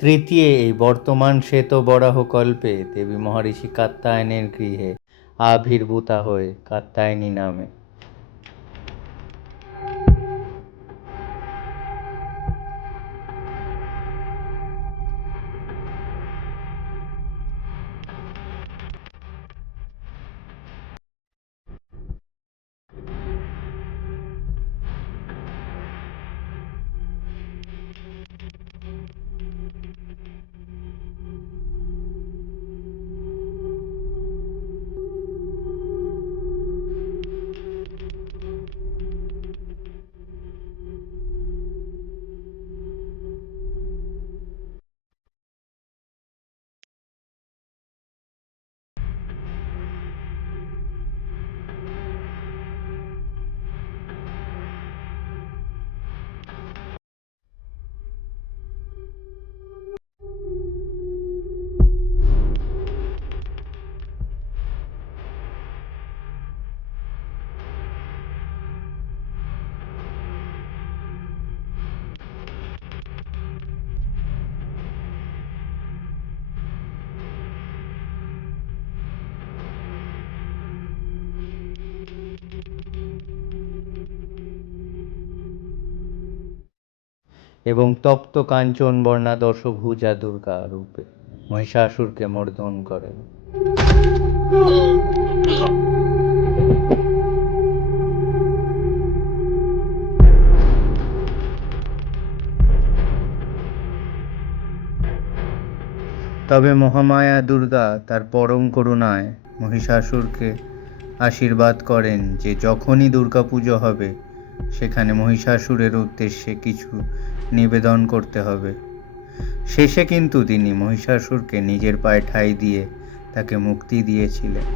তৃতীয় এই বর্তমান শ্বেত বরাহ কল্পে দেবী মহর্ষি কাত্যায়নের গৃহে আবির্ভূতা হয়ে কাত্যায়নী নামে। এবং তপ্ত কাঞ্চন বর্ণা দশভুজা দুর্গা রূপে মহিষাসুরকে মর্দন করেন। তবে মহামায়া দুর্গা তার পরম করুণায় মহিষাসুরকে আশীর্বাদ করেন যে যখনই দুর্গাপুজো হবে সেখানে মহিষাসুরের উদ্দেশ্যে কিছু নিবেদন করতে হবে। শেষে কিন্তু তিনি মহিষাসুরকে নিজের পায়ে ঠাঁই দিয়ে তাকে মুক্তি দিয়েছিলেন।